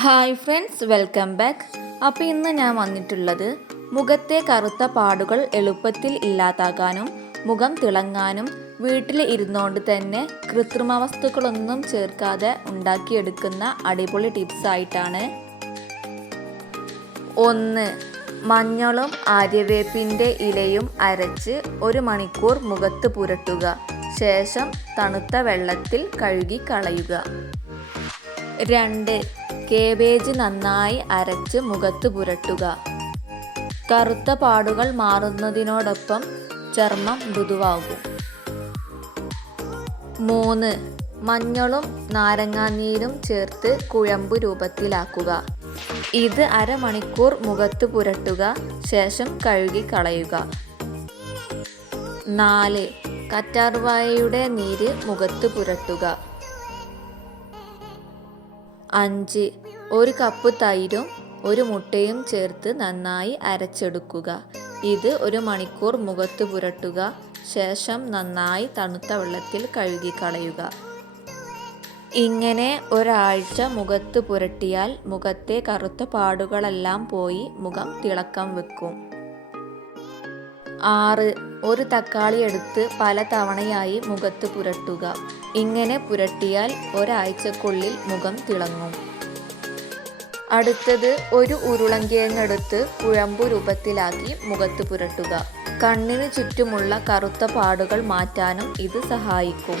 Hi friends, welcome back. അപ്പോൾ ഇന്ന് ഞാൻ വന്നിട്ടുള്ളത് മുഖത്തെ കറുത്ത പാടുകൾ എളുപ്പത്തിൽ ഇല്ലാതാക്കാനും മുഖം തിളങ്ങാനും വീട്ടിൽ ഇരുന്നുകൊണ്ട് തന്നെ കൃത്രിമ വസ്തുക്കളൊന്നും ചേർക്കാതെ ഉണ്ടാക്കിയെടുക്കുന്ന അടിപൊളി ടിപ്സ് ആയിട്ടാണ്. 1. മഞ്ഞളും ആര്യവേപ്പിൻ്റെ ഇലയും അരച്ച് 1 മണിക്കൂർ മുഖത്ത് പുരട്ടുക. ശേഷം തണുത്ത വെള്ളത്തിൽ കഴുകി കളയുക. 2. കേബേജ് നന്നായി അരച്ച് മുഖത്ത് പുരട്ടുക. കറുത്ത പാടുകൾ മാറുന്നതിനോടൊപ്പം ചർമ്മം മൃദുവാകും. 3. മഞ്ഞളും നാരങ്ങാനീരും ചേർത്ത് കുഴമ്പ് രൂപത്തിലാക്കുക. ഇത് അരമണിക്കൂർ മുഖത്ത് പുരട്ടുക. ശേഷം കഴുകി കളയുക. 4. കറ്റാർവാഴയുടെ നീര് മുഖത്ത് പുരട്ടുക. 5. 1 കപ്പ് തൈരും 1 മുട്ടയും ചേർത്ത് നന്നായി അരച്ചെടുക്കുക. ഇത് 1 മണിക്കൂർ മുഖത്ത് പുരട്ടുക. ശേഷം നന്നായി തണുത്ത വെള്ളത്തിൽ കഴുകി കളയുക. ഇങ്ങനെ ഒരാഴ്ച മുഖത്ത് പുരട്ടിയാൽ മുഖത്തെ കറുത്ത പാടുകളെല്ലാം പോയി മുഖം തിളക്കം വെക്കും. 6. 1 തക്കാളി എടുത്ത് പല തവണയായി മുഖത്ത് പുരട്ടുക. ഇങ്ങനെ പുരട്ടിയാൽ ഒരാഴ്ചക്കുള്ളിൽ മുഖം തിളങ്ങും. അടുത്തത് 1 ഉരുളൻകിഴങ്ങെടുത്ത് കുഴമ്പു രൂപത്തിലാക്കി മുഖത്ത് പുരട്ടുക. കണ്ണിന് ചുറ്റുമുള്ള കറുത്ത പാടുകൾ മാറ്റാനും ഇത് സഹായിക്കും.